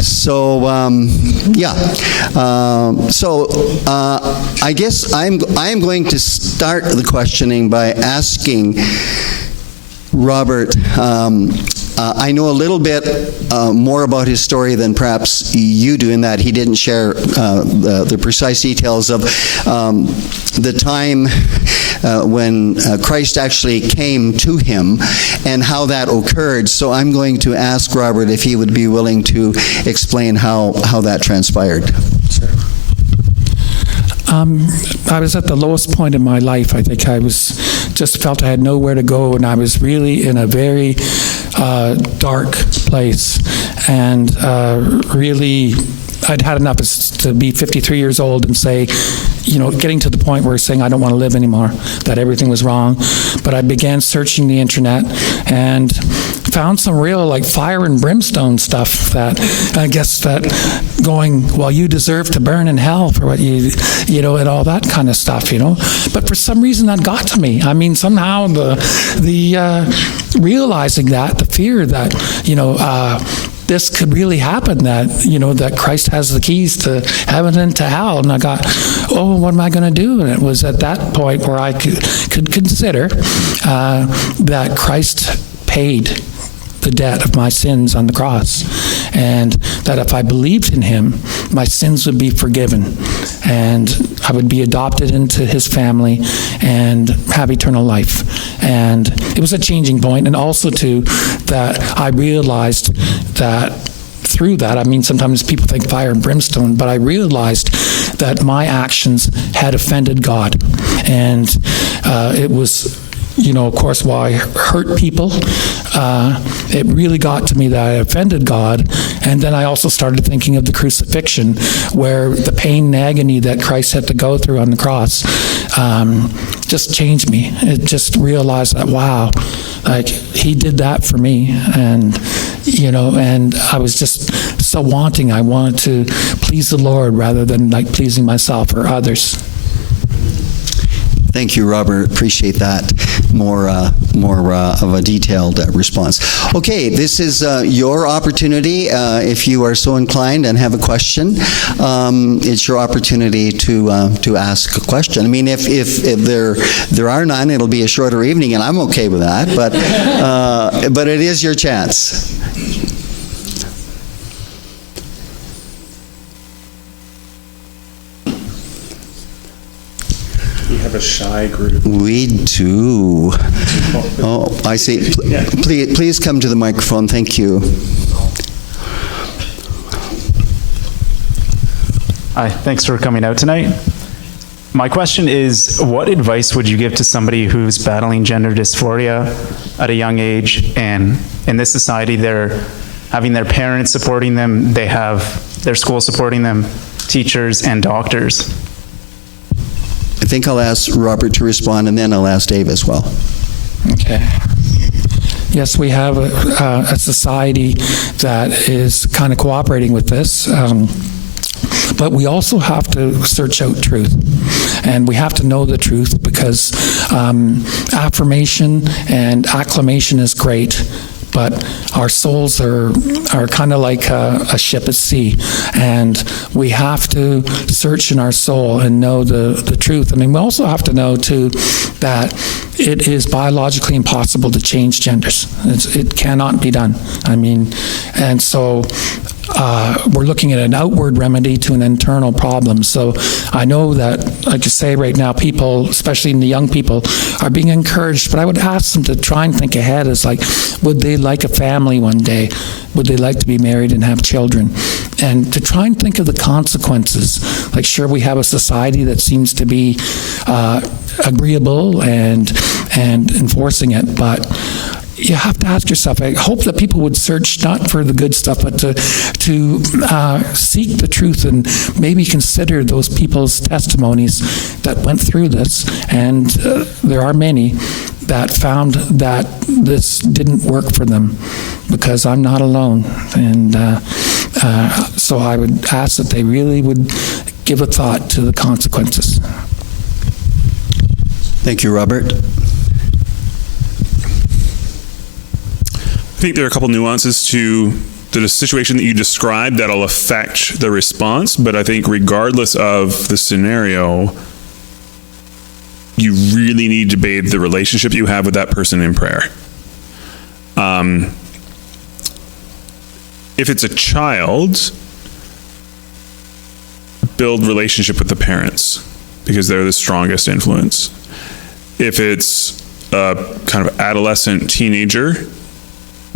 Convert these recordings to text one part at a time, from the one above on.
So, I guess I am going to start the questioning by asking Robert. I know a little bit more about his story than perhaps you do, in that he didn't share the precise details of the time when Christ actually came to him and how that occurred. So I'm going to ask Robert if he would be willing to explain how that transpired. I was at the lowest point in my life. I think I just felt I had nowhere to go, and I was really in a very dark place, and really I'd had enough to be 53 years old and say, getting to the point where saying I don't want to live anymore, that everything was wrong. But I began searching the internet and found some real fire and brimstone stuff that I guess that going, well, you deserve to burn in hell for what and all that kind of stuff, But for some reason that got to me. I mean, somehow the realizing that, the fear that, this could really happen, that, that Christ has the keys to heaven and to hell. And I got, what am I going to do? And it was at that point where I could consider that Christ paid the debt of my sins on the cross, and that if I believed in him, my sins would be forgiven, and I would be adopted into his family and have eternal life. And it was a changing point, and also too that I realized that through that, I mean, sometimes people think fire and brimstone, but I realized that my actions had offended God, and it was, of course, while I hurt people, it really got to me that I offended God. And then I also started thinking of the crucifixion, where the pain and agony that Christ had to go through on the cross just changed me. It just realized that, wow, he did that for me. And, and I was just so wanting. I wanted to please the Lord rather than pleasing myself or others. Thank you, Robert. Appreciate that. More of a detailed response. Okay, this is your opportunity. If you are so inclined and have a question, it's your opportunity to ask a question. I mean, if there are none, it'll be a shorter evening, and I'm okay with that. But it is your chance. We have a shy group. We do. Oh, I see. Please come to the microphone. Thank you. Hi, thanks for coming out tonight. My question is, what advice would you give to somebody who's battling gender dysphoria at a young age, and in this society they're having their parents supporting them, they have their school supporting them, teachers and doctors? I think I'll ask Robert to respond, and then I'll ask Dave as well. Okay. Yes, we have a society that is kind of cooperating with this, but we also have to search out truth, and we have to know the truth, because affirmation and acclamation is great, but our souls are kind of like a ship at sea, and we have to search in our soul and know the truth. I mean, we also have to know, too, that it is biologically impossible to change genders. It cannot be done. I mean, and so we're looking at an outward remedy to an internal problem. So I know that, like you say right now, people, especially in the young people, are being encouraged, but I would ask them to try and think ahead as would they like a family one day? Would they like to be married and have children? And to try and think of the consequences. Sure, we have a society that seems to be agreeable and enforcing it, but you have to ask yourself, I hope that people would search not for the good stuff, but to seek the truth and maybe consider those people's testimonies that went through this. And there are many that found that this didn't work for them, because I'm not alone. And so I would ask that they really would give a thought to the consequences. Thank you, Robert. I think there are a couple nuances to the situation that you described that'll affect the response, but I think regardless of the scenario, you really need to bathe the relationship you have with that person in prayer. If it's a child, build relationship with the parents because they're the strongest influence. If it's a kind of adolescent teenager,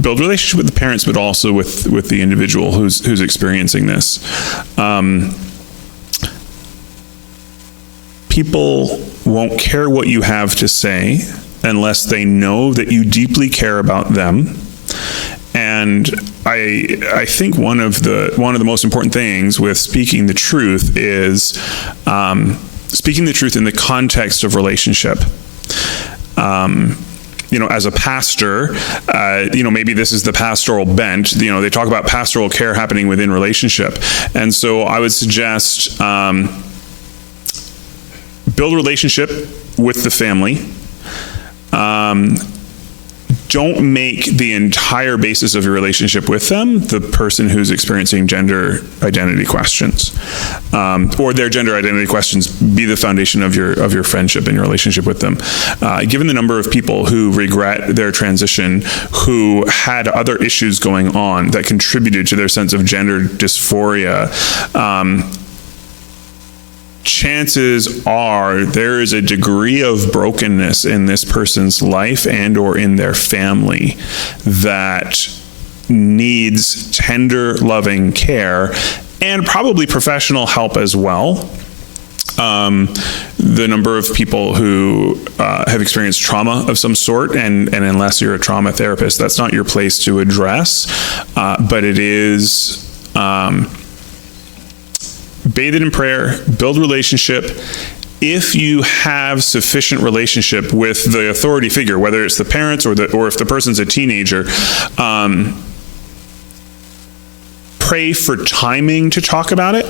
build relationship with the parents, but also with the individual who's experiencing this. People won't care what you have to say unless they know that you deeply care about them. And I think one of the most important things with speaking the truth is speaking the truth in the context of relationship. As a pastor, maybe this is the pastoral bent. They talk about pastoral care happening within relationship. And so I would suggest build a relationship with the family. Don't make the entire basis of your relationship with them the person who's experiencing gender identity questions, or their gender identity questions be the foundation of your friendship and your relationship with them. Given the number of people who regret their transition, who had other issues going on that contributed to their sense of gender dysphoria, chances are there is a degree of brokenness in this person's life and or in their family that needs tender, loving care and probably professional help as well. The number of people who have experienced trauma of some sort, and unless you're a trauma therapist, that's not your place to address, but it is bathe it in prayer, build relationship. If you have sufficient relationship with the authority figure, whether it's the parents or if the person's a teenager, pray for timing to talk about it.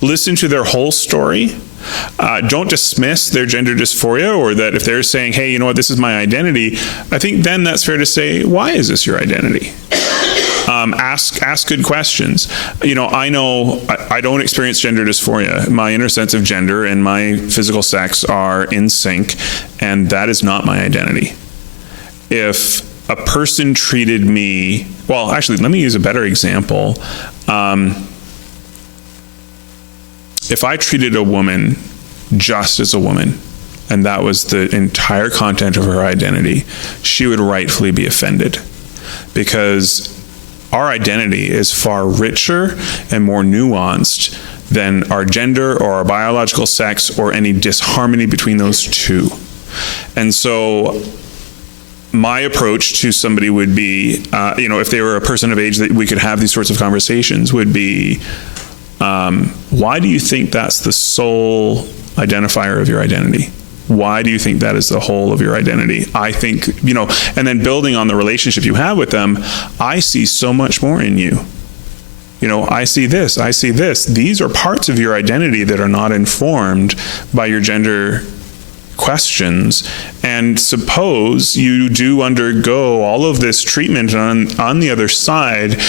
Listen to their whole story. Don't dismiss their gender dysphoria, or that if they're saying, hey, you know what, this is my identity, I think then that's fair to say, why is this your identity? Ask good questions. I know I don't experience gender dysphoria. My inner sense of gender and my physical sex are in sync, and that is not my identity. If a person treated me, well, actually, let me use a better example. If I treated a woman just as a woman, and that was the entire content of her identity, she would rightfully be offended, because our identity is far richer and more nuanced than our gender or our biological sex or any disharmony between those two. And so my approach to somebody would be, if they were a person of age that we could have these sorts of conversations, would be, why do you think that's the sole identifier of your identity? Why do you think that is the whole of your identity? I think, and then building on the relationship you have with them, I see so much more in you. I see this, I see this. These are parts of your identity that are not informed by your gender questions. And suppose you do undergo all of this treatment, and on the other side,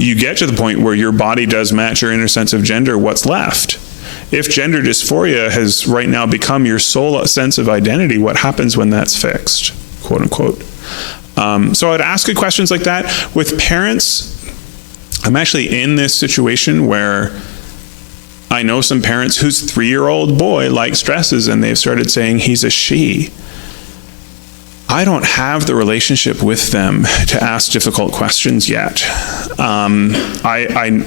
you get to the point where your body does match your inner sense of gender, what's left? If gender dysphoria has right now become your sole sense of identity, what happens when that's fixed, quote unquote? So I'd ask good questions like that. With parents, I'm actually in this situation where I know some parents whose 3-year-old boy likes dresses, and they've started saying he's a she. I don't have the relationship with them to ask difficult questions yet. I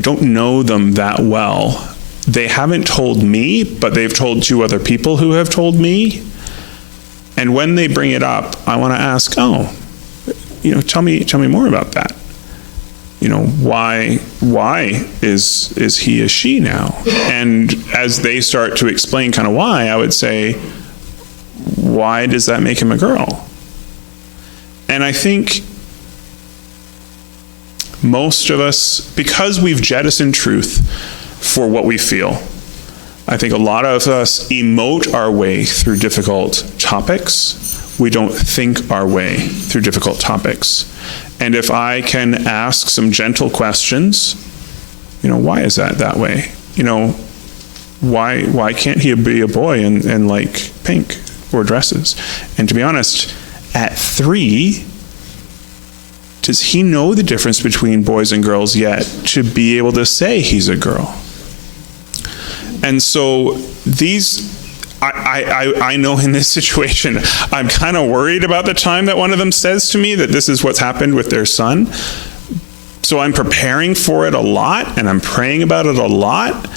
don't know them that well. They haven't told me, but they've told 2 other people who have told me. And when they bring it up, I want to ask, tell me more about that. Why is he a she now? And as they start to explain kind of why, I would say, why does that make him a girl? And I think most of us, because we've jettisoned truth for what we feel, I think a lot of us emote our way through difficult topics. We don't think our way through difficult topics. And if I can ask some gentle questions, why is that way? Why can't he be a boy and like pink or dresses? And to be honest, at 3, does he know the difference between boys and girls yet to be able to say he's a girl? And so I know in this situation, I'm kind of worried about the time that one of them says to me that this is what's happened with their son. So I'm preparing for it a lot, and I'm praying about it a lot.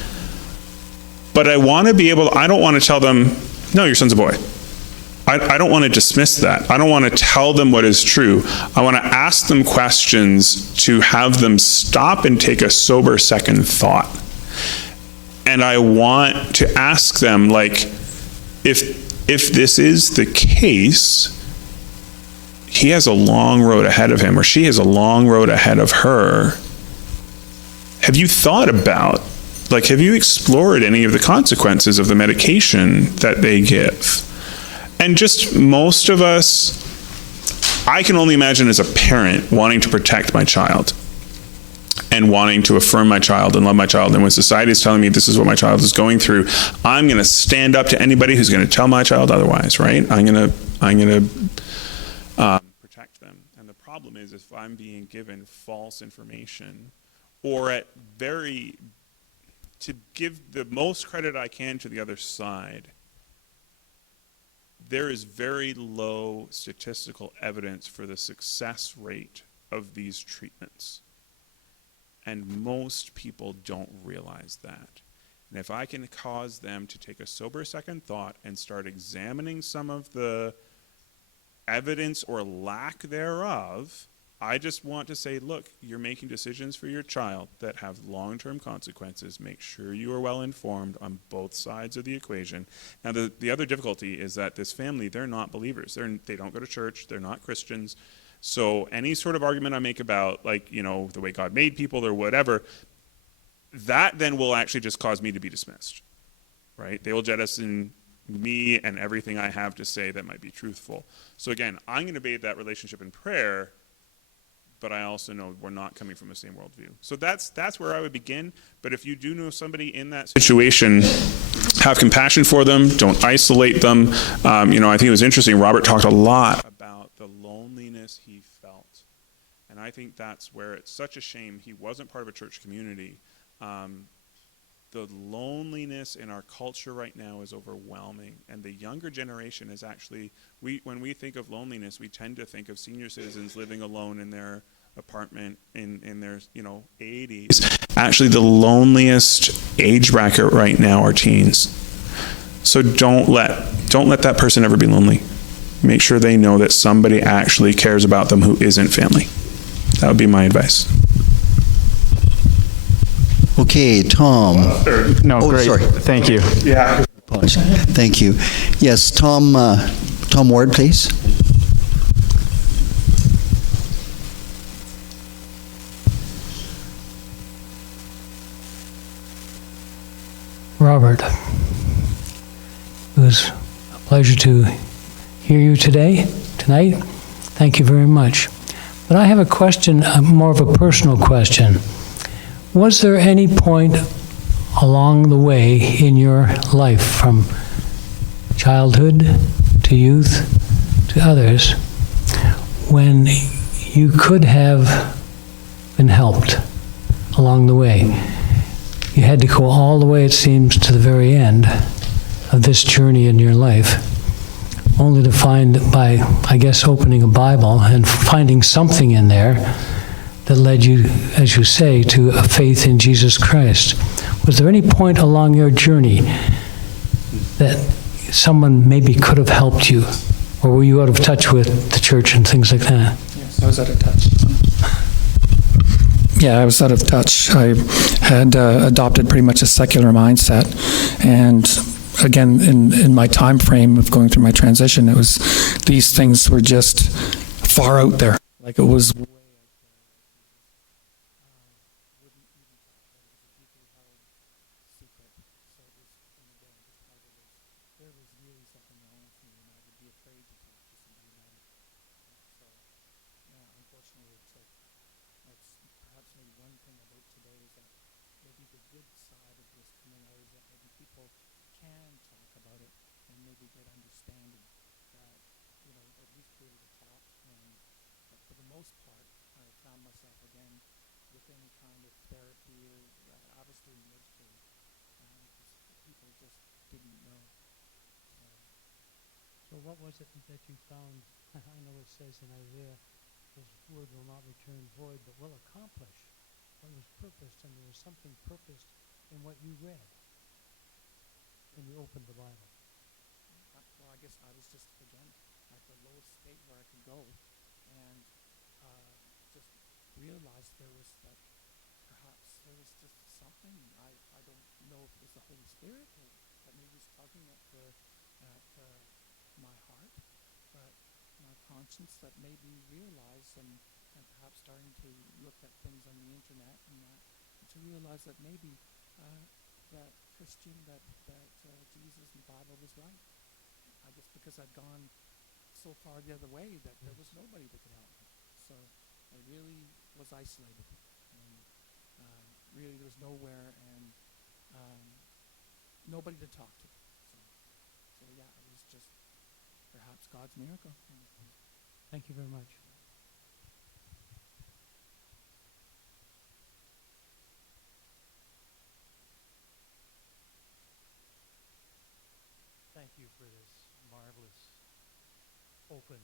But I want to be able, I don't want to tell them, no, your son's a boy. I don't want to dismiss that. I don't want to tell them what is true. I want to ask them questions to have them stop and take a sober second thought. And I want to ask them, like, if this is the case, he has a long road ahead of him, or she has a long road ahead of her. Have you thought about, have you explored any of the consequences of the medication that they give? And just most of us, I can only imagine as a parent wanting to protect my child and wanting to affirm my child and love my child. And when society is telling me this is what my child is going through, I'm going to stand up to anybody who's going to tell my child otherwise, right? I'm going to protect them. And the problem is if I'm being given false information, or to give the most credit I can to the other side, there is very low statistical evidence for the success rate of these treatments. And most people don't realize that. And if I can cause them to take a sober second thought and start examining some of the evidence or lack thereof, I just want to say, look, you're making decisions for your child that have long-term consequences. Make sure you are well informed on both sides of the equation. Now, the other difficulty is that this family, they're not believers. They don't go to church. They're not Christians. So any sort of argument I make about, the way God made people or whatever, that then will actually just cause me to be dismissed, right? They will jettison me and everything I have to say that might be truthful. So again, I'm going to bathe that relationship in prayer, but I also know we're not coming from the same worldview. So that's where I would begin. But if you do know somebody in that situation, have compassion for them. Don't isolate them. I think it was interesting. Robert talked a lot about the loneliness he felt. And I think that's where it's such a shame he wasn't part of a church community. The loneliness in our culture right now is overwhelming. And the younger generation is actually, when we think of loneliness, we tend to think of senior citizens living alone in their apartment in their 80s. Actually, the loneliest age bracket right now are teens. So don't let that person ever be lonely. Make sure they know that somebody actually cares about them who isn't family. That would be my advice. Okay, Tom. No, great. Sorry. Thank you. Yeah. Thank you. Yes, Tom Ward, please. Robert, it was a pleasure to hear you tonight. Thank you very much. But I have a question, more of a personal question. Was there any point along the way in your life, from childhood to youth to others, when you could have been helped along the way? You had to go all the way, it seems, to the very end of this journey in your life, only to find, by, I guess, opening a Bible and finding something in there that led you, as you say, to a faith in Jesus Christ. Was there any point along your journey that someone maybe could have helped you? Or were you out of touch with the church and things like that? Yes, I was out of touch. Yeah, I was out of touch. I had adopted pretty much a secular mindset. And again, in my time frame of going through my transition, these things were just far out there. Like it was really good understanding that, at least be able to talk. But for the most part, I found myself again with any kind of therapy or I was doing literature because people just didn't know. So what was it that you found? I know it says in Isaiah, his word will not return void, but will accomplish what was purposed, and there was something purposed in what you read when you opened the Bible. Well, I guess I was just, again, at the lowest state where I could go, and just realized there was that perhaps there was just something. I don't know if it was the Holy Spirit or that maybe was tugging at my heart, but my conscience that made me realize and perhaps starting to look at things on the internet and to realize that maybe that Christian, that Jesus and the Bible was right. I guess because I'd gone so far the other way that there was nobody that could help me. So I really was isolated. And really there was nowhere and nobody to talk to. So yeah, it was just perhaps God's miracle. Thank you very much. Thank you for this marvelous, open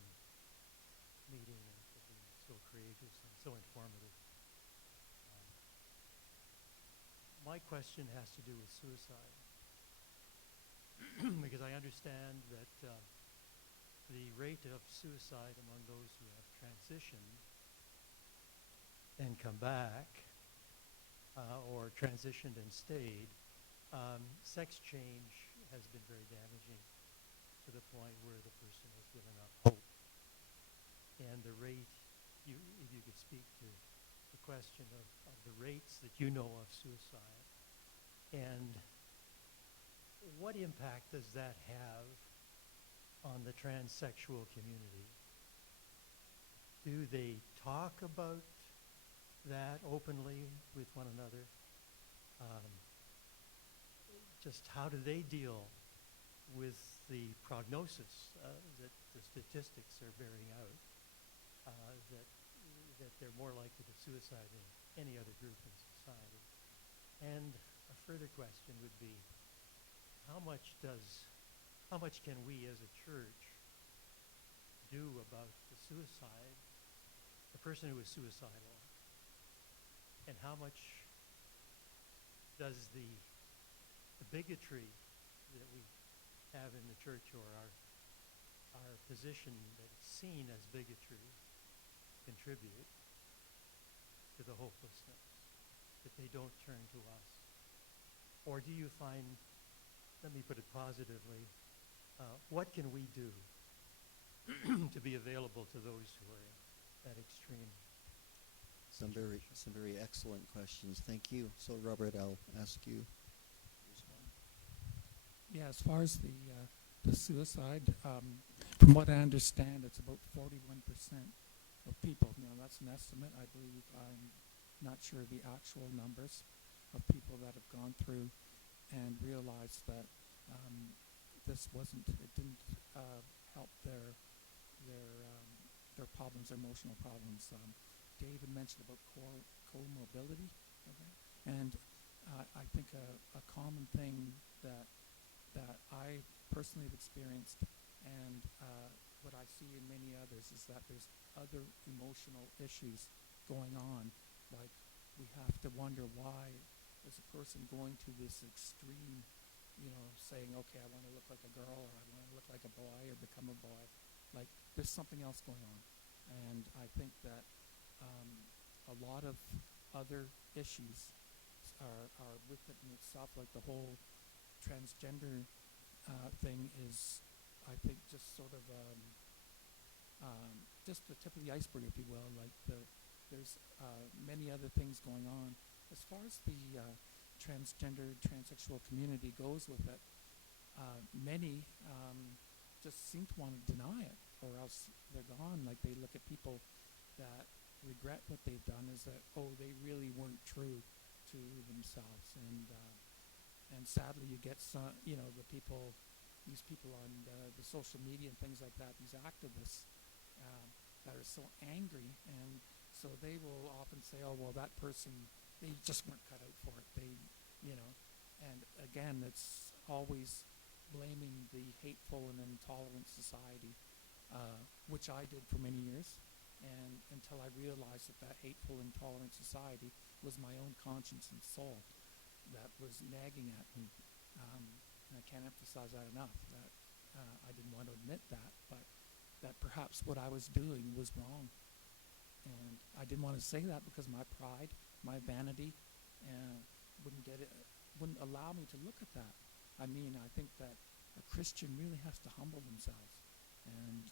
meeting and for being so courageous and so informative. My question has to do with suicide because I understand that the rate of suicide among those who have transitioned and come back or transitioned and stayed, sex change has been very damaging to the point where the person has given up hope. And the rate, if you could speak to the question of the rates that you know of suicide, and what impact does that have on the transsexual community? Do they talk about that openly with one another? Just how do they deal with the prognosis that the statistics are bearing out, that they're more likely to suicide than any other group in society? And a further question would be, how much can we as a church do about the person who is suicidal, and how much does the bigotry that we have in the church, or our position that is seen as bigotry, contribute to the hopelessness, that they don't turn to us? Or do you find, let me put it positively, what can we do to be available to those who are in that extreme? Some very excellent questions. Thank you. So, Robert, I'll ask you. Yeah, as far as the suicide, from what I understand, it's about 41% of people. That's an estimate, I believe. I'm not sure of the actual numbers of people that have gone through and realized that it didn't help their problems, their emotional problems. David mentioned about comorbidity, and I think a common thing that I personally have experienced, and what I see in many others, is that there's other emotional issues going on. Like, we have to wonder why is a person going to this extreme, saying, okay, I want to look like a girl, or I want to look like a boy, or become a boy. Like, there's something else going on. And I think that a lot of other issues are with it in itself, like the whole transgender thing is, I think, just sort of just the tip of the iceberg, if you will. Like, there's many other things going on. As far as the transgender, transsexual community goes with it, many just seem to want to deny it, or else they're gone. Like, they look at people that regret what they've done as that, they really weren't true to themselves. And sadly, you get some, the people these people on the social media and things like that, these activists that are so angry, and so they will often say, "Oh, well, that person, they just weren't cut out for it." And again, it's always blaming the hateful and intolerant society, which I did for many years, and until I realized that hateful, intolerant society was my own conscience and soul that was nagging at me. And I can't emphasize that enough, that I didn't want to admit that, but that perhaps what I was doing was wrong. And I didn't want to say that because my pride, my vanity, wouldn't allow me to look at that. I mean, I think that a Christian really has to humble themselves. And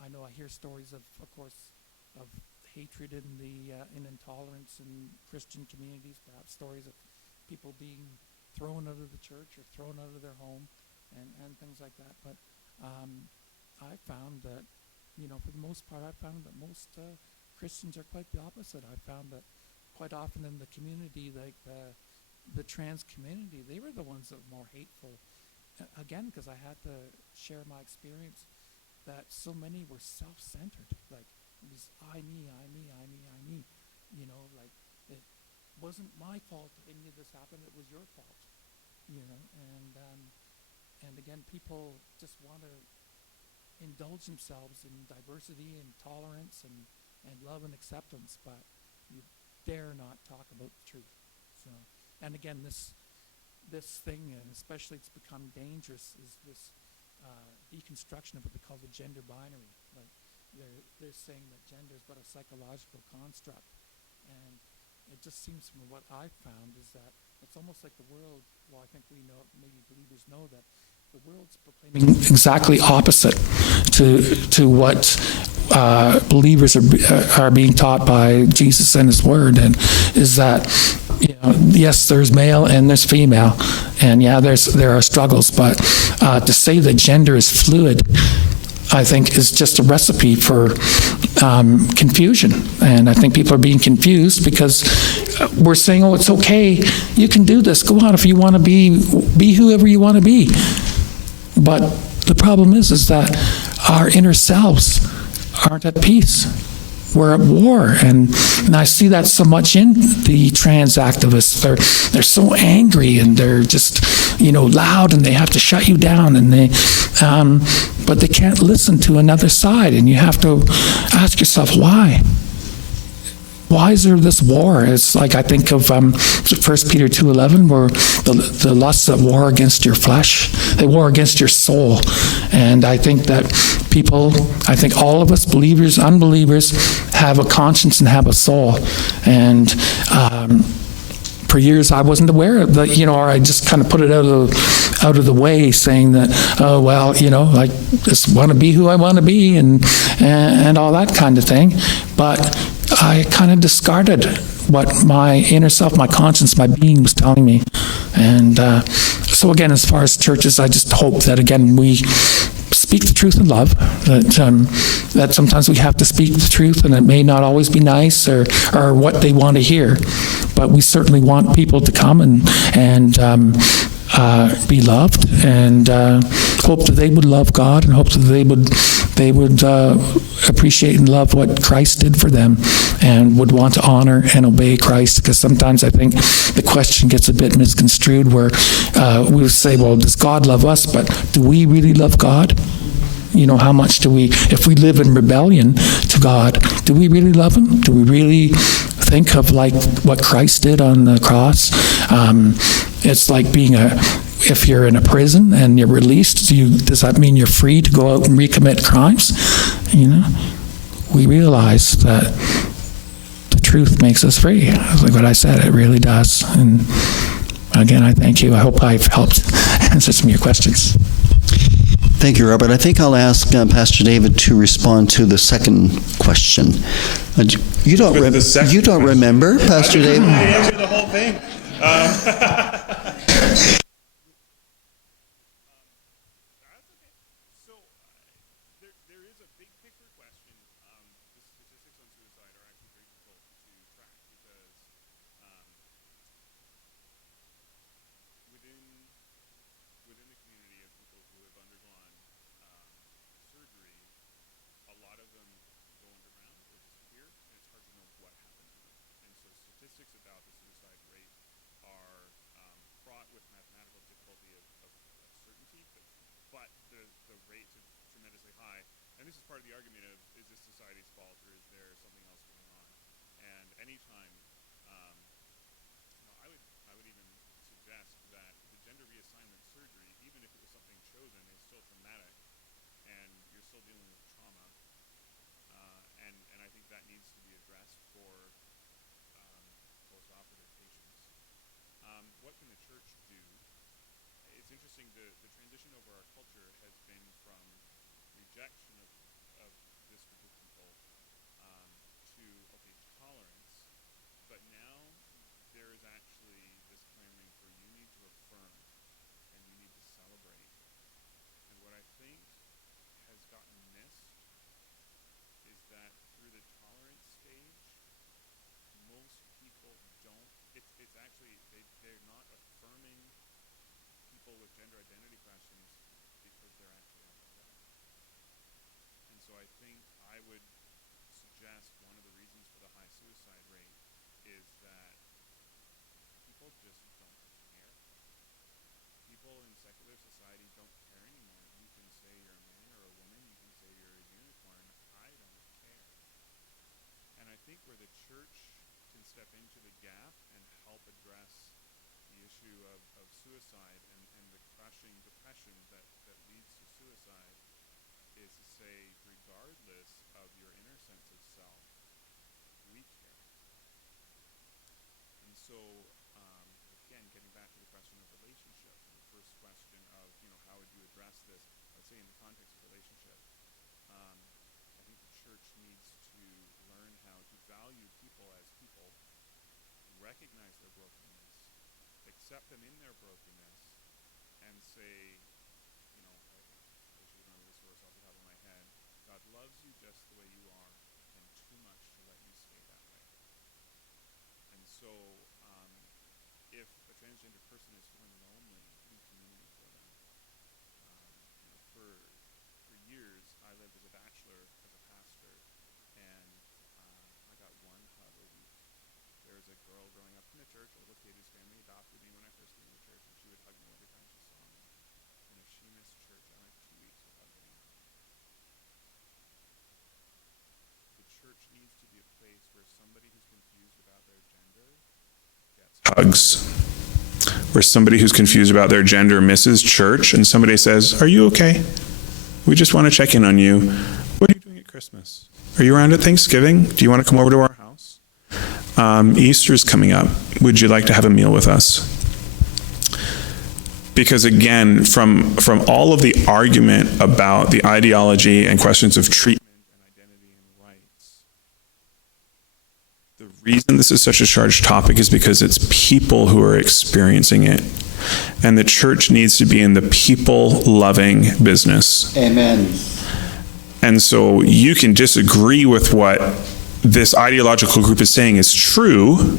I know I hear stories of course, of hatred in intolerance in Christian communities, perhaps stories of people being thrown out of the church or thrown out of their home and things like that. But I found that, for the most part, I found that most Christians are quite the opposite. I found that quite often in the community, like the trans community, they were the ones that were more hateful. Again, because I had to share my experience that so many were self-centered. Like, it was I, me, I, me, I, me, I, me. Like, it wasn't my fault any of this happened, it was your fault. And again, people just want to indulge themselves in diversity and tolerance and love and acceptance, but you dare not talk about the truth. So, and again, this thing, and especially it's become dangerous, is this deconstruction of what they call the gender binary. Like, they're saying that gender is but a psychological construct, and it just seems from what I've found is that it's almost like the world, well, I think we know, maybe believers know, that the world's proclaiming exactly opposite to what believers are being taught by Jesus and His Word, and is that, yes, there's male and there's female, and yeah, there are struggles, but to say that gender is fluid, I think, is just a recipe for confusion. And I think people are being confused because we're saying, "Oh, it's okay, you can do this, go on, if you want to be whoever you want to be." But the problem is that our inner selves aren't at peace. We're at war, and I see that so much in the trans activists. They're so angry, and they're just loud, and they have to shut you down, and but they can't listen to another side, and you have to ask yourself why. Why is there this war? It's like, I think of 1 Peter 2:11, where the lusts that war against your flesh, they war against your soul. And I think that all of us, believers, unbelievers, have a conscience and have a soul. And for years I wasn't aware of that, or I just kind of put it out of the way, saying that, oh, well, I just want to be who I want to be, and all that kind of thing. But I kind of discarded what my inner self, my conscience, my being was telling me. And so again, as far as churches, I just hope that, again, we speak the truth in love, that sometimes we have to speak the truth, and it may not always be nice or what they want to hear, but we certainly want people to come and be loved, and hope that they would love God, and hope that they would appreciate and love what Christ did for them, and would want to honor and obey Christ. Because sometimes I think the question gets a bit misconstrued, where we would say, well, does God love us? But do we really love God? How much do we, if we live in rebellion to God, do we really love Him? Do we really think of like what Christ did on the cross? It's like if you're in a prison and you're released, does that mean you're free to go out and recommit crimes? We realize that the truth makes us free. Like what I said, it really does. And again, I thank you. I hope I've helped answer some of your questions. Thank you, Robert. I think I'll ask Pastor David to respond to the second question. You don't remember, Pastor David? I answered the whole thing. So there is a big picture question. The statistics on suicide are actually very difficult to track because within the community of people but the rates are tremendously high. And this is part of the argument of, is this society's fault or is there something else going on? And anytime, I would even suggest that the gender reassignment surgery, even if it was something chosen, is still traumatic, and you're still dealing with trauma. And I think that needs to be addressed for post-operative patients. What can the church do? It's interesting, the transition over our culture has been from rejection of this group of people to, okay, tolerance, but now there is actually this clamoring for you need to affirm and you need to celebrate. And what I think has gotten missed is that through the tolerance stage, most people don't, it's actually, they're not affirming people with gender identity questions because they're actually apathetic. And so I think I would suggest one of the reasons for the high suicide rate is that people just don't care. People in secular society don't care anymore. You can say you're a man or a woman, you can say you're a unicorn, I don't care. And I think where the church can step into the gap and help address the issue of suicide and the crushing depression that leads to suicide is to say, regardless of your inner sense of self, we care. And so, again, getting back to the question of relationship, the first question of, how would you address this, let's say in the context of relationship, I think the church needs to learn how to value people as people, recognize their brokenness, accept them in their brokenness, and say, I wish I could remember this verse off the top of my head, God loves you just the way you are, and too much to let you stay that way. And so, if a transgender person is feeling lonely, putting community for them. For years, I lived as a bachelor, as a pastor, and I got one hug a week. There was a girl growing up in the church, a little kid whose family adopted me when I first came to church, and she would hug me every time she saw me. And if she missed church, I went 2 weeks without getting a hug. The church needs to be a place where somebody who's confused about their gender gets hugs. Where somebody who's confused about their gender misses church and somebody says, are you okay? We just want to check in on you. What are you doing at Christmas? Are you around at Thanksgiving? Do you want to come over to our house? Easter's coming up. Would you like to have a meal with us? Because again, from all of the argument about the ideology and questions of treatment and identity and rights, the reason this is such a charged topic is because it's people who are experiencing it. And the church needs to be in the people-loving business. Amen. And so you can disagree with what this ideological group is saying is true,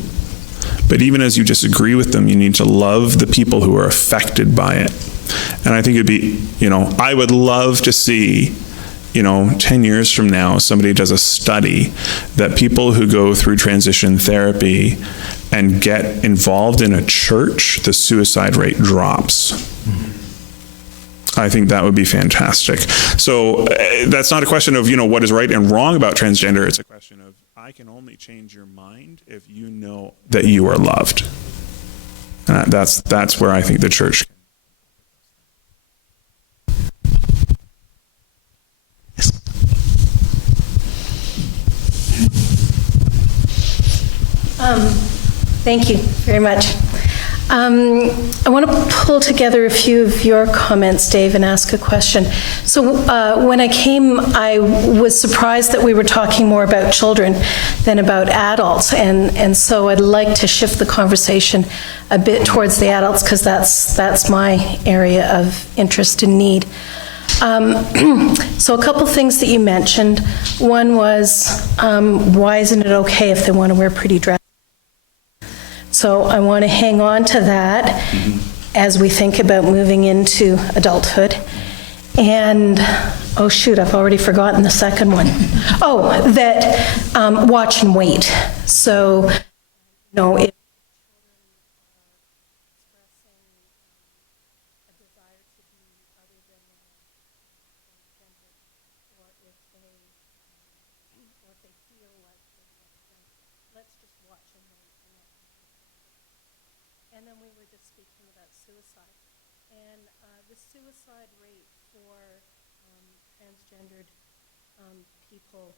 but even as you disagree with them, you need to love the people who are affected by it. And I think it'd be, I would love to see 10 years from now, somebody does a study that people who go through transition therapy and get involved in a church, the suicide rate drops. I think that would be fantastic. So that's not a question of, what is right and wrong about transgender. It's a question of, I can only change your mind if you know that you are loved. That's where I think the church can. Thank you very much. I want to pull together a few of your comments, Dave, and ask a question. So when I came, I was surprised that we were talking more about children than about adults, and so I'd like to shift the conversation a bit towards the adults, because that's my area of interest and need. So a couple things that you mentioned. One was, why isn't it okay if they want to wear pretty dresses? So I want to hang on to that as we think about moving into adulthood. And, oh shoot, I've already forgotten the second one. Oh, that watch and wait. So, if children are expressing a desire to be other than just speaking about suicide. And the suicide rate for transgendered people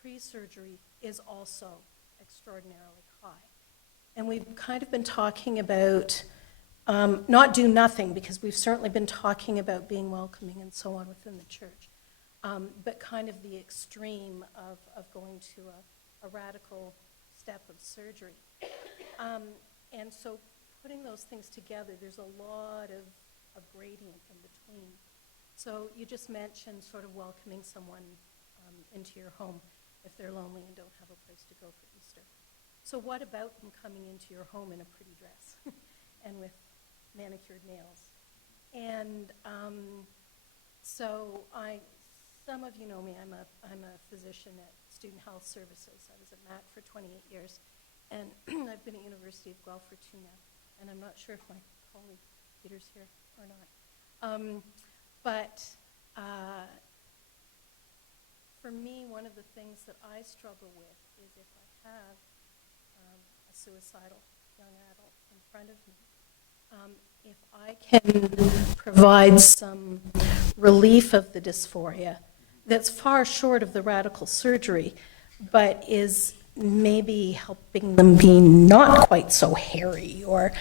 pre-surgery is also extraordinarily high. And we've kind of been talking about not do nothing, because we've certainly been talking about being welcoming and so on within the church, but kind of the extreme of going to a radical step of surgery. And so putting those things together, there's a lot of gradient in between. So you just mentioned sort of welcoming someone into your home if they're lonely and don't have a place to go for Easter. So what about them coming into your home in a pretty dress and with manicured nails? And so some of you know me, I'm a physician at Student Health Services. I was at MAC for 28 years, and I've been at University of Guelph for 2 now, and I'm not sure if my colleague Peter's here or not. But for me, one of the things that I struggle with is if I have a suicidal young adult in front of me, if I can provide some relief of the dysphoria that's far short of the radical surgery, but is maybe helping them be not quite so hairy, or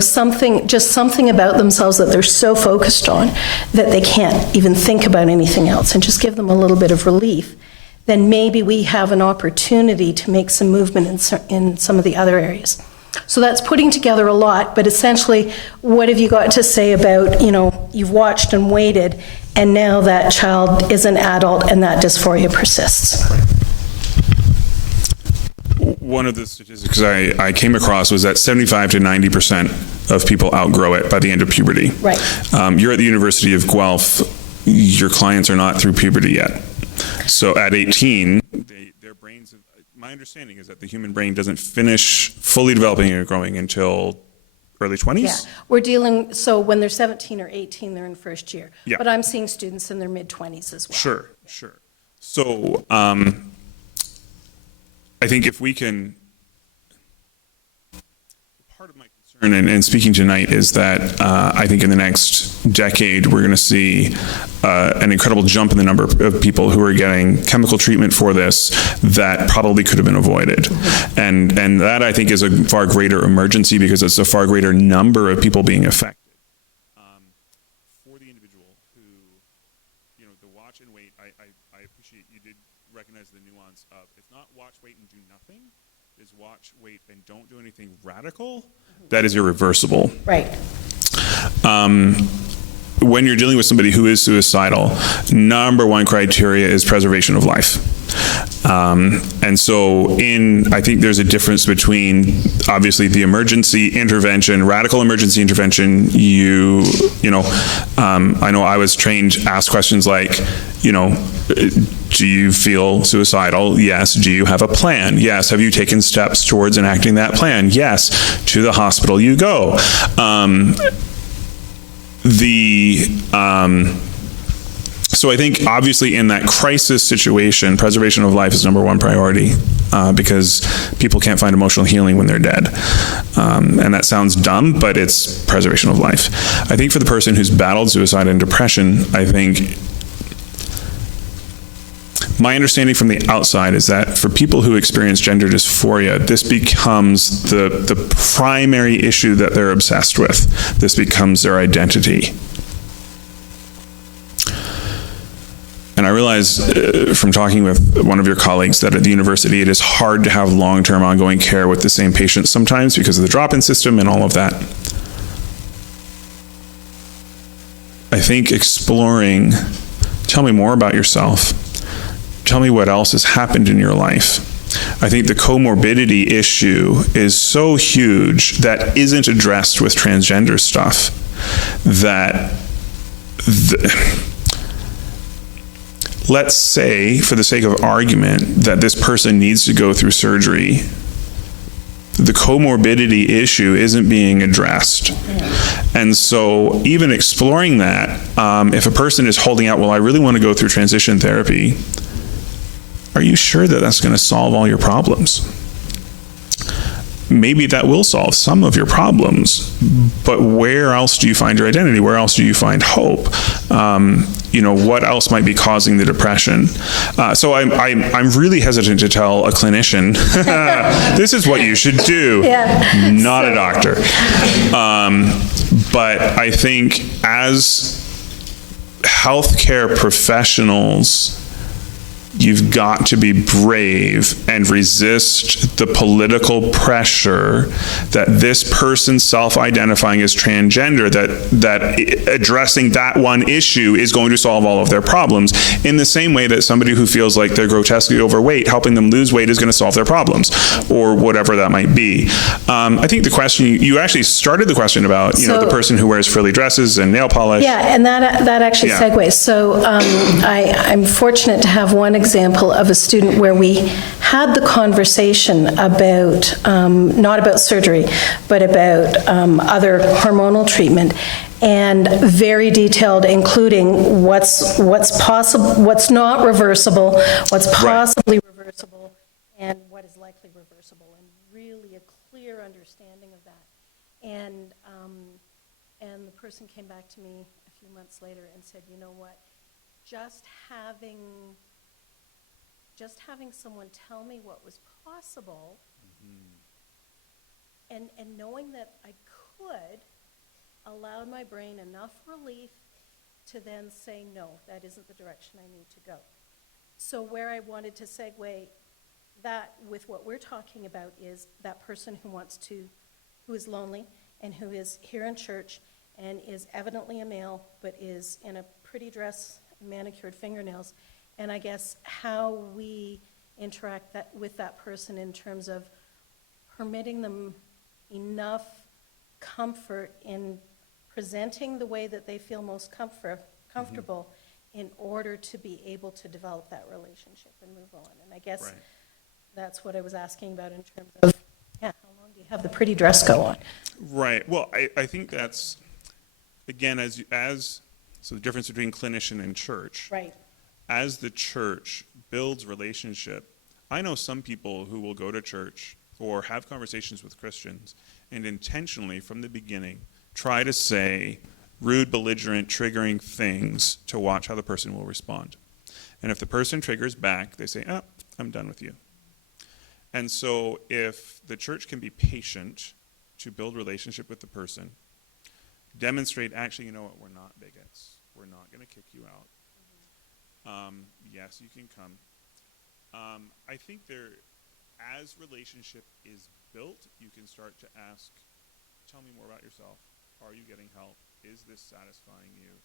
something about themselves that they're so focused on that they can't even think about anything else, and just give them a little bit of relief, then maybe we have an opportunity to make some movement in some of the other areas. So that's putting together a lot, but essentially, what have you got to say about, you've watched and waited, and now that child is an adult and that dysphoria persists? One of the statistics I came across was that 75 to 90% of people outgrow it by the end of puberty. Right. You're at the University of Guelph. Your clients are not through puberty yet. So at 18, their brains, my understanding is that the human brain doesn't finish fully developing and growing until early 20s? Yeah, we're dealing, so when they're 17 or 18, they're in first year. Yeah. But I'm seeing students in their mid-20s as well. Sure. So I think if we can, part of my concern in speaking tonight is that I think in the next decade we're going to see an incredible jump in the number of people who are getting chemical treatment for this that probably could have been avoided. Mm-hmm. And that I think is a far greater emergency because it's a far greater number of people being affected. For the individual who, the watch and wait, I appreciate you did recognize the nuance of it's not watch, wait, and do nothing. It's watch, wait, and don't do anything radical. That is irreversible. Right. When you're dealing with somebody who is suicidal, number one criteria is preservation of life. And so I think there's a difference between obviously the emergency intervention, radical emergency intervention. I know I was trained to ask questions like, do you feel suicidal? Yes. Do you have a plan? Yes. Have you taken steps towards enacting that plan? Yes. To the hospital you go. So I think obviously in that crisis situation, preservation of life is number one priority because people can't find emotional healing when they're dead. And that sounds dumb, but it's preservation of life. I think for the person who's battled suicide and depression, I think my understanding from the outside is that for people who experience gender dysphoria, this becomes the primary issue that they're obsessed with. This becomes their identity. And I realize from talking with one of your colleagues that at the university it is hard to have long-term ongoing care with the same patients sometimes because of the drop-in system and all of that. I think exploring, tell me more about yourself. Tell me what else has happened in your life. I think the comorbidity issue is so huge that isn't addressed with transgender stuff that let's say, for the sake of argument, that this person needs to go through surgery. The comorbidity issue isn't being addressed. And so even exploring that, if a person is holding out, well, I really want to go through transition therapy, are you sure that that's going to solve all your problems? maybe that will solve some of your problems, but where else do you find your identity? Where else do you find hope? What else might be causing the depression? So I'm really hesitant to tell a clinician, this is what you should do, not a doctor. But I think as healthcare professionals, you've got to be brave and resist the political pressure that this person self-identifying as transgender, that addressing that one issue is going to solve all of their problems, in the same way that somebody who feels like they're grotesquely overweight, helping them lose weight is going to solve their problems, or whatever that might be. I think the question, you actually started the question about, the person who wears frilly dresses and nail polish. Yeah, and that actually segues. So I'm fortunate to have one example of a student where we had the conversation about, not about surgery, but about other hormonal treatment, and very detailed, including what's possible, what's not reversible, what's possibly reversible, and what is likely reversible, and really a clear understanding of that. And the person came back to me a few months later and said, you know what, just having someone tell me what was possible, and knowing that I could, allowed my brain enough relief to then say, no, that isn't the direction I need to go. So where I wanted to segue that with what we're talking about is that person who is lonely and who is here in church and is evidently a male, but is in a pretty dress, manicured fingernails, and I guess how we interact with that person in terms of permitting them enough comfort in presenting the way that they feel most comfortable in order to be able to develop that relationship and move on. And I guess that's what I was asking about in terms of, how long do you have the pretty dress go on? Right. Well, I think that's, again, so the difference between clinician and church. Right. As the church builds relationship, I know some people who will go to church or have conversations with Christians and intentionally, from the beginning, try to say rude, belligerent, triggering things to watch how the person will respond. And if the person triggers back, they say, I'm done with you. And so if the church can be patient to build relationship with the person, demonstrate, actually, you know what, we're not bigots. We're not going to kick you out. Yes, you can come. I think as relationship is built, you can start to ask, tell me more about yourself. Are you getting help? Is this satisfying you?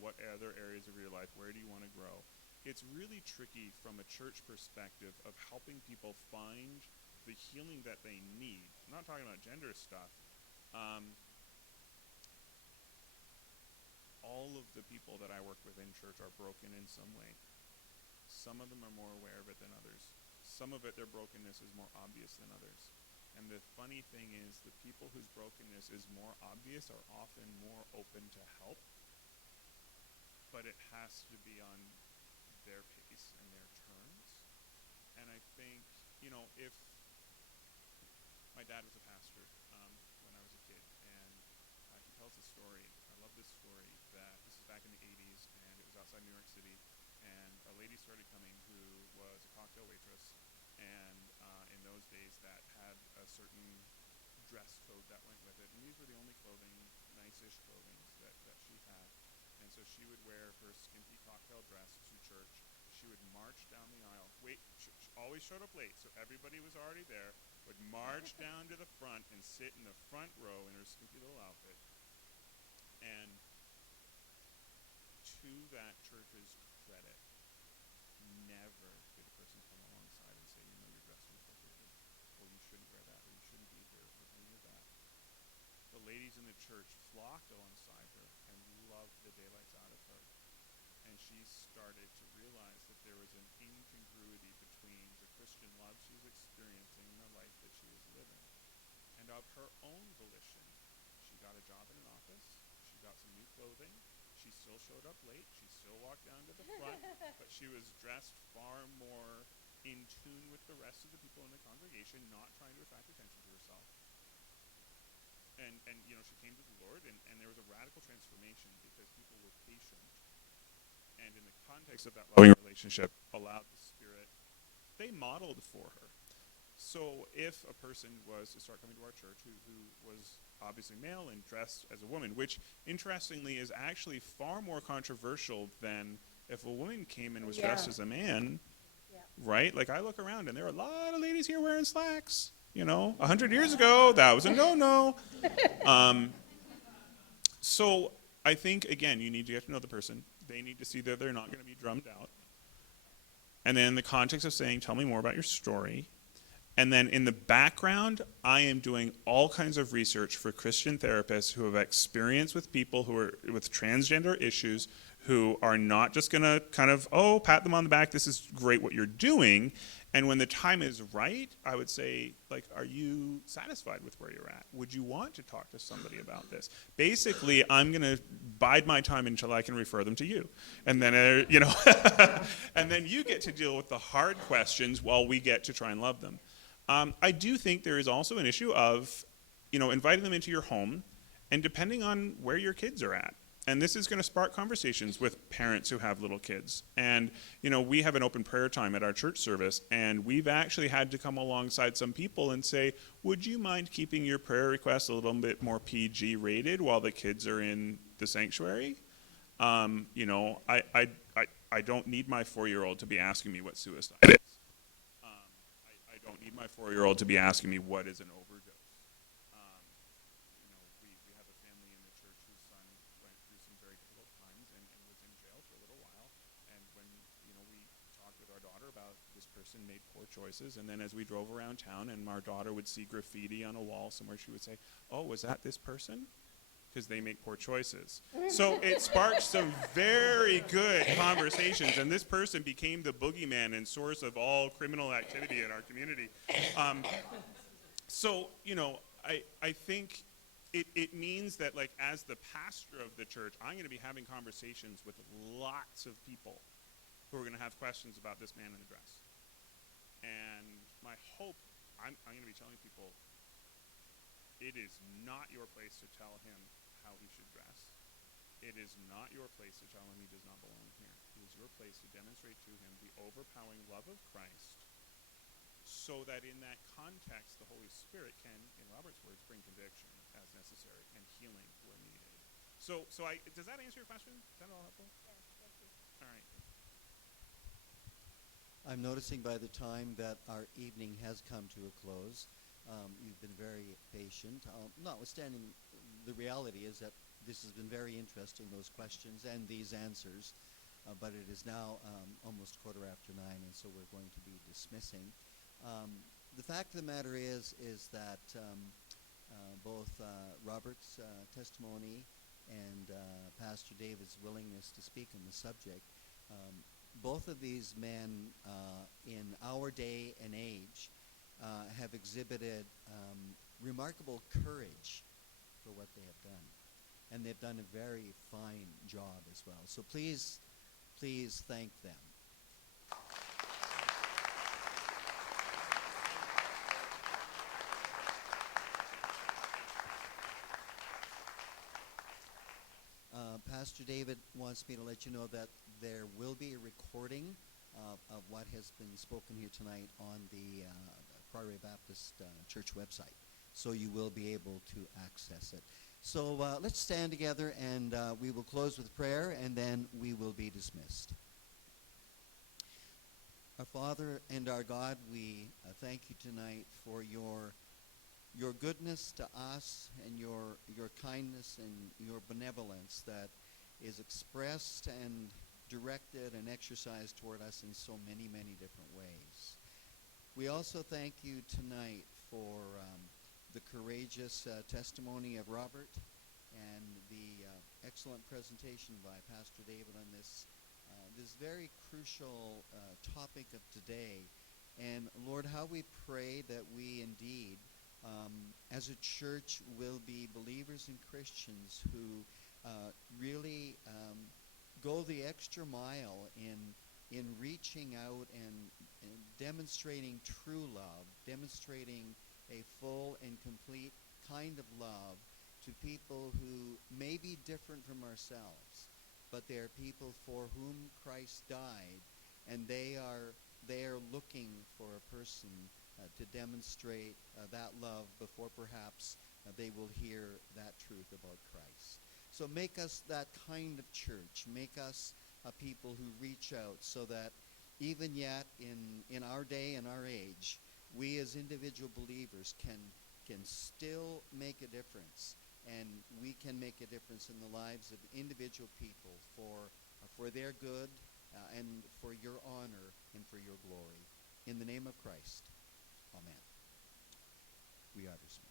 What other areas of your life, where do you want to grow? It's really tricky from a church perspective of helping people find the healing that they need. I'm not talking about gender stuff. All of the people that I work with in church are broken in some way. Some of them are more aware of it than others. Some of it, their brokenness is more obvious than others. And the funny thing is, the people whose brokenness is more obvious are often more open to help, but it has to be on their pace and their terms. And I think, if my dad was a pastor when I was a kid, and he tells a story, I love this story, that this is back in the 80s, and it was outside New York City, and a lady started coming who was a cocktail waitress, and in those days that had a certain dress code that went with it, and these were the only clothing, nice-ish clothing that she had. And so she would wear her skimpy cocktail dress to church. She would march down the aisle. Always showed up late, so everybody was already there, would march down to the front and sit in the front row in her skimpy little outfit. And to that church's credit, never did a person come alongside and say, you're dressed inappropriately, or you shouldn't wear that, or you shouldn't be here, or any of that. The ladies in the church flocked alongside her and loved the daylights out of her. And she started to realize that there was an incongruity between the Christian love she was experiencing and the life that she was living. And of her own volition, she got a job in an office, she got some new clothing, she still showed up late, she still walked down to the front, but she was dressed far more in tune with the rest of the people in the congregation, not trying to attract attention to herself. And you know, she came to the Lord, and there was a radical transformation because people were patient. And in the context of that loving relationship, allowed the Spirit, they modeled for her. So if a person was to start coming to our church who was obviously male and dressed as a woman, which interestingly is actually far more controversial than if a woman came and was dressed as a man, right? Like I look around and there are a lot of ladies here wearing slacks. You know, 100 years ago, that was a no-no. So I think, again, you need to get to know the person. They need to see that they're not going to be drummed out. And then in the context of saying, tell me more about your story. And then in the background, I am doing all kinds of research for Christian therapists who have experience with people who are with transgender issues, who are not just going to kind of, oh, pat them on the back, this is great what you're doing. And when the time is right, I would say, like, are you satisfied with where you're at? Would you want to talk to somebody about this? Basically, I'm going to bide my time until I can refer them to you. And then, you know, and then you get to deal with the hard questions while we get to try and love them. I do think there is also an issue of, you know, inviting them into your home and depending on where your kids are at. And this is going to spark conversations with parents who have little kids. And, you know, we have an open prayer time at our church service, and we've actually had to come alongside some people and say, would you mind keeping your prayer requests a little bit more PG rated while the kids are in the sanctuary? You know, I don't need my 4-year-old to be asking me what suicide is. I don't need my 4-year-old to be asking me what is an overdose. You know, we have a family in the church whose son went through some very difficult times and was in jail for a little while. And when, you know, we talked with our daughter about this person made poor choices, and then as we drove around town and our daughter would see graffiti on a wall somewhere, she would say, oh, was that this person? Because they make poor choices. So it sparked some very good conversations, and this person became the boogeyman and source of all criminal activity in our community. So, you know, I think it means that, like, as the pastor of the church, I'm going to be having conversations with lots of people who are going to have questions about this man in the dress. And my hope, I'm going to be telling people, it is not your place to tell him how he should dress. It is not your place to tell him he does not belong here. It is your place to demonstrate to him the overpowering love of Christ, so that in that context, the Holy Spirit can, in Robert's words, bring conviction as necessary and healing where needed. So does that answer your question? Is that all helpful? Yes, thank you. All right. I'm noticing by the time that our evening has come to a close, you've been very patient. Notwithstanding, the reality is that this has been very interesting, those questions and these answers, but it is now almost 9:15, and so we're going to be dismissing. The fact of the matter is that both Robert's testimony and Pastor David's willingness to speak on the subject, both of these men in our day and age have exhibited remarkable courage for what they have done. And they've done a very fine job as well. So please thank them. Pastor David wants me to let you know that there will be a recording of what has been spoken here tonight on the Priory Baptist Church website. So you will be able to access it. So let's stand together, and we will close with prayer, and then we will be dismissed. Our Father and our God, we thank you tonight for your goodness to us and your kindness and your benevolence that is expressed and directed and exercised toward us in so many, many different ways. We also thank you tonight for the courageous testimony of Robert and the excellent presentation by Pastor David on this very crucial topic of today. And Lord, how we pray that we indeed, as a church, will be believers and Christians who really go the extra mile in reaching out demonstrating true love, demonstrating a full and complete kind of love to people who may be different from ourselves, but they are people for whom Christ died, and they are looking for a person to demonstrate that love before perhaps they will hear that truth about Christ. So make us that kind of church. Make us a people who reach out so that even yet in our day and our age, we as individual believers can still make a difference, and we can make a difference in the lives of individual people for their good and for your honor and for your glory. In the name of Christ, amen. We are dismissed.